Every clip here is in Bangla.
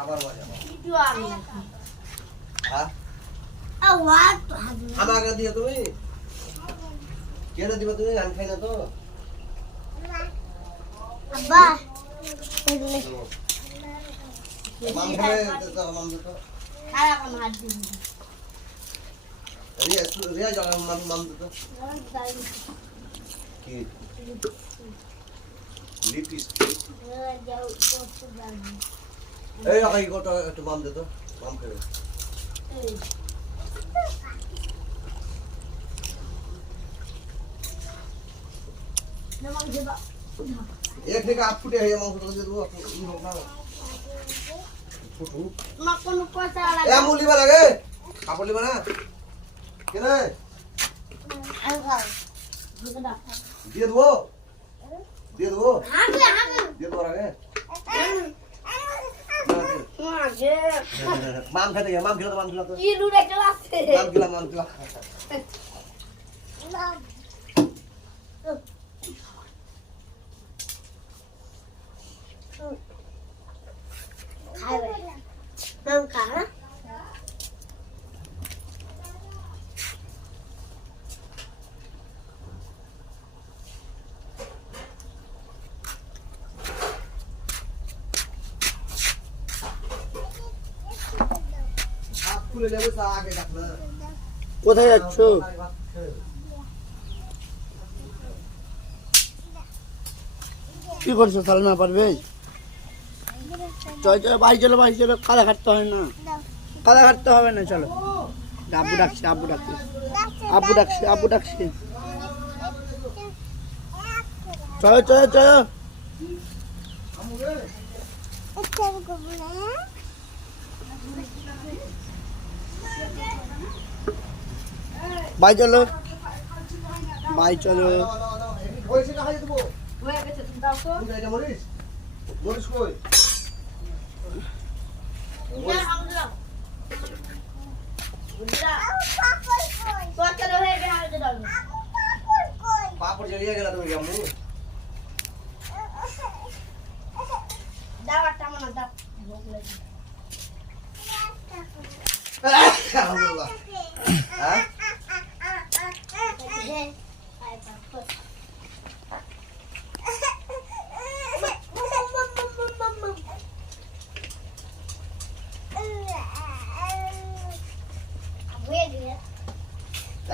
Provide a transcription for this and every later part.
আবার মজা কিছু আর না হ্যাঁ আওয়াজ আমাকে দিও তুমি কেন দিবা তুমি আমি খাই না তো আব্বা মাম খাবে তো মাম তো খালা কোন হাত দিন রিয়া যাও মাম তো কি লিপিস এই আগে কত একটু মাম দে তো মাম খাবে एक ठेका आप फुटे है मांस तो दे दो ई हो ना फुटू ना कोन पैसा ए मूली बना गे कापली बना के ना दे दो हां दे दो आगे माम खाते हैं माम खिला तो ये लूड़े क्लास से माम खिला खाए हम खाना आप खुले ले वो आगे रखना কোথায় যাচ্ছো কি করছো সালমা পারবে চলো চলো বাড়ি চলো কাদা কাটতে হয় না কাদা কাটতে হবে না চলো আব্বু ডাকছে চলো বাড়ি চলো कोई से कहा देबो ওয়ে গেছে তুমি দাও তো बुझाई मोरिस कोई না আমরা বুঝলা কত রহে গে হাতে দাও पापड़ जलिए गेला তুমি কেমন দাও একটা মনে দাও আলহামদুলিল্লাহ হ্যাঁ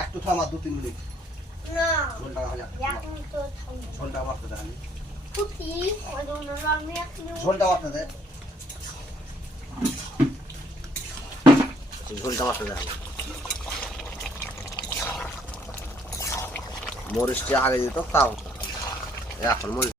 একটু থামা 2-3 মিনিট না ঝোলটা ভাজা এখন তো থামো ঝোলটা মারতে দে আমি কুতি ওই জন্য আমি এখন ঝোলটা মারতে দে ঝোলটা মারতে দে মরিচটা আগে দিত তাও এখন মরিচ